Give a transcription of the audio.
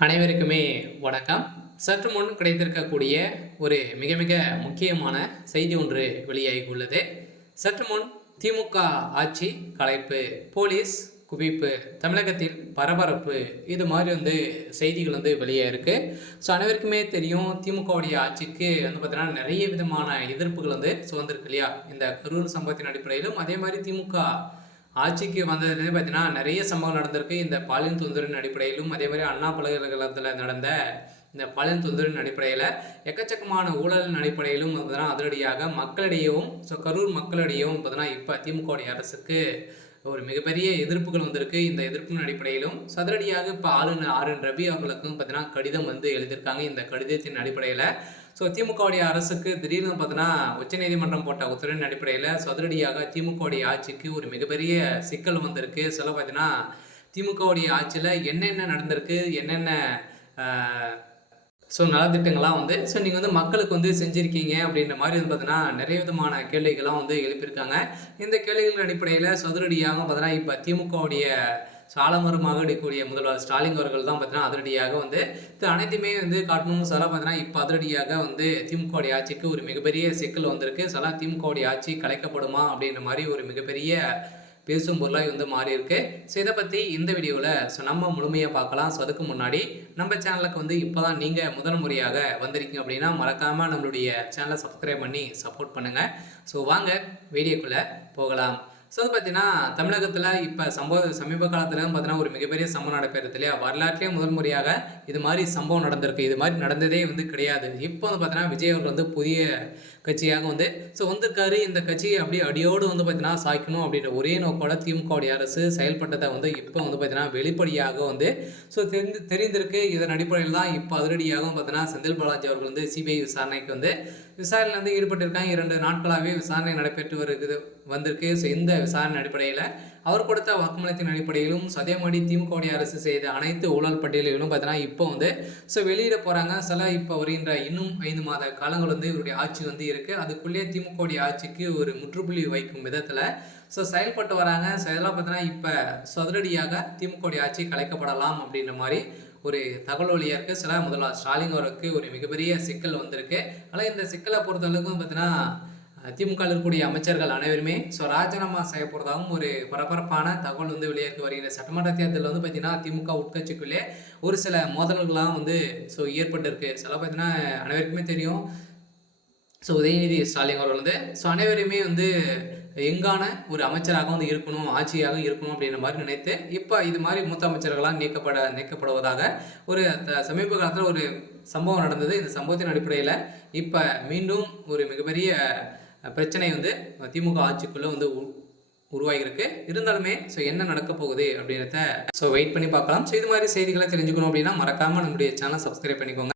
அனைவருக்குமே வணக்கம். சற்று முன் கிடைத்திருக்கக்கூடிய ஒரு மிக மிக முக்கியமான செய்தி ஒன்று வெளியாகியுள்ளது. சற்று முன் திமுக ஆட்சி கலைப்பு, போலீஸ் குவிப்பு, தமிழகத்தில் பரபரப்பு, இது மாதிரி செய்திகள் வெளியாயிருக்கு. ஸோ அனைவருக்குமே தெரியும், திமுகவுடைய ஆட்சிக்கு பார்த்தீங்கன்னா நிறைய விதமான எதிர்ப்புகள் வந்திருக்கு இல்லையா? இந்த கரூர் சம்பவத்தின் அடிப்படையிலும் அதே மாதிரி திமுக ஆட்சிக்கு வந்ததுலேருந்து பார்த்தீங்கன்னா நிறைய சம்பவம் நடந்திருக்கு. இந்த பாலியல் தொந்தரவின் அடிப்படையிலும் அதே மாதிரி அண்ணா பல்கலைக்கழகத்தில் நடந்த இந்த பாலியல் தொந்தரவின் அடிப்படையில் எக்கச்சக்கமான ஊழலின் அடிப்படையிலும் பார்த்தீங்கன்னா அதிரடியாக மக்களிடையவும் கரூர் மக்களிடையவும் பார்த்தீங்கன்னா இப்போ திமுகவுடைய அரசுக்கு ஒரு மிகப்பெரிய எதிர்ப்புகள் வந்திருக்கு. இந்த எதிர்ப்பின் அடிப்படையிலும் சதுரடியாக இப்போ ஆளுநர் ஆர்.என். ரவி அவர்களுக்கும் பார்த்தீங்கன்னா கடிதம் எழுதியிருக்காங்க. இந்த கடிதத்தின் அடிப்படையில் திமுகவுடைய அரசுக்கு திடீர்னு பார்த்தீங்கன்னா உச்சநீதிமன்றம் போட்ட உத்தரவின் அடிப்படையில் சதுரடியாக திமுகவுடைய ஆட்சிக்கு ஒரு மிகப்பெரிய சிக்கல் வந்திருக்கு. பார்த்தீங்கன்னா திமுகவுடைய ஆட்சியில் என்னென்ன நடந்திருக்கு, என்னென்ன நலத்திட்டங்கள்லாம் நீங்கள் மக்களுக்கு செஞ்சுருக்கீங்க அப்படின்ற மாதிரி பார்த்தீங்கன்னா நிறைய விதமான கேள்விகள்லாம் எழுப்பியிருக்காங்க. இந்த கேள்விகளின் அடிப்படையில் சதுரடியாக பார்த்தீங்கன்னா இப்போ திமுகவுடைய சாலமரமாக இருக்கக்கூடிய முதல்வர் ஸ்டாலின் அவர்கள் தான் பார்த்தீங்கன்னா அதிரடியாக இது அனைத்துமே காட்டணும். பார்த்தீங்கன்னா இப்போ அதிரடியாக திமுகவுடைய ஆட்சிக்கு ஒரு மிகப்பெரிய சிக்கல் வந்திருக்கு. திமுகவுடைய ஆட்சி கலைக்கப்படுமா அப்படின்ற மாதிரி ஒரு மிகப்பெரிய பேசும் பொருளாக மாறி இருக்கு. இதை பற்றி இந்த வீடியோவில் நம்ம முழுமையாக பார்க்கலாம். அதுக்கு முன்னாடி நம்ம சேனலுக்கு இப்போ தான் நீங்கள் முதல் முறையாக வந்திருக்கீங்க அப்படின்னா மறக்காமல் நம்மளுடைய சேனலை சப்ஸ்கிரைப் பண்ணி சப்போர்ட் பண்ணுங்கள். வாங்க வீடியோக்குள்ளே போகலாம். பார்த்தீங்கன்னா தமிழகத்தில் இப்போ சமீப காலத்தில் பார்த்தீங்கன்னா ஒரு மிகப்பெரிய சம்பவம் நடைபெறுது இல்லையா? வரலாற்றிலே முதல் முறையாக இது மாதிரி சம்பவம் நடந்திருக்கு. இது மாதிரி நடந்ததே கிடையாது. இப்போ பார்த்தீங்கன்னா விஜய் அவர்கள் புதிய கட்சியாக வந்திருக்காரு. இந்த கட்சியை அப்படியே அடியோடு பார்த்தீங்கன்னா சாய்க்கணும் அப்படின்ற ஒரே நோக்கோட திமுகவுடைய அரசு செயல்பட்டதை இப்போ பார்த்தீங்கன்னா வெளிப்படையாக தெரிந்திருக்கு. இதன் அடிப்படையில் தான் இப்போ அதிரடியாக பார்த்தீங்கன்னா செந்தில் பாலாஜி அவர்கள் சிபிஐ விசாரணைக்கு விசாரணையில் ஈடுபட்டிருக்காங்க. 2 நாட்களாகவே விசாரணை நடைபெற்று வந்திருக்கு. இந்த விசாரணை அடிப்படையில் அவர் கொடுத்த வாக்குமூலத்தின் அடிப்படையிலும் அதே மாதிரி திமுகவுடைய அரசு செய்த அனைத்து ஊழல் பட்டியலிலும் பார்த்தீங்கன்னா இப்போ வெளியிட போகிறாங்க. இப்போ வருகின்ற இன்னும் 5 மாத காலங்கள் இவருடைய ஆட்சி இருக்குது. அதுக்குள்ளேயே திமுகவுடைய ஆட்சிக்கு ஒரு முற்றுப்புள்ளி வைக்கும் விதத்தில் செயல்பட்டு வராங்க. இதெல்லாம் பார்த்தீங்கன்னா இப்போ சதுரடியாக திமுகவுடைய ஆட்சி கலைக்கப்படலாம் அப்படின்ற மாதிரி ஒரு தகவல் வழியாக இருக்குது. முதல்வர் ஸ்டாலின் அவருக்கு ஒரு மிகப்பெரிய சிக்கல் வந்திருக்கு. ஆனால் இந்த சிக்கலை பொறுத்தளவுக்கு பார்த்தீங்கன்னா திமுக இருக்கக்கூடிய அமைச்சர்கள் அனைவருமே ராஜினாமா செய்ய போகிறதாகவும் ஒரு பரபரப்பான தகவல் வெளியேறி வருகிற சட்டமன்ற தேர்தலில் பார்த்தீங்கன்னா திமுக உட்கட்சிக்குள்ளே ஒரு சில மோதல்கள்லாம் ஏற்பட்டிருக்கு. பார்த்தீங்கன்னா அனைவருக்குமே தெரியும். உதயநிதி ஸ்டாலின் அவர்கள் அனைவருமே எங்கான ஒரு அமைச்சராக இருக்கணும், ஆட்சியாக இருக்கணும் அப்படின்ற மாதிரி நினைத்து இப்போ இது மாதிரி மூத்த அமைச்சர்களாக நீக்கப்படுவதாக ஒரு சமீப காலத்தில் ஒரு சம்பவம் நடந்தது. இந்த சம்பவத்தின் அடிப்படையில் இப்போ மீண்டும் ஒரு மிகப்பெரிய பிரச்சனை திமுக ஆட்சிக்குள்ளே உருவாகிருக்கு. இருந்தாலுமே என்ன நடக்க போகுது அப்படின்றத வெயிட் பண்ணி பார்க்கலாம். இது மாதிரி செய்திகளை தெரிஞ்சுக்கணும் அப்படின்னா மறக்காமல் நம்முடைய சேனலை சப்ஸ்கிரைப் பண்ணிக்கோங்க.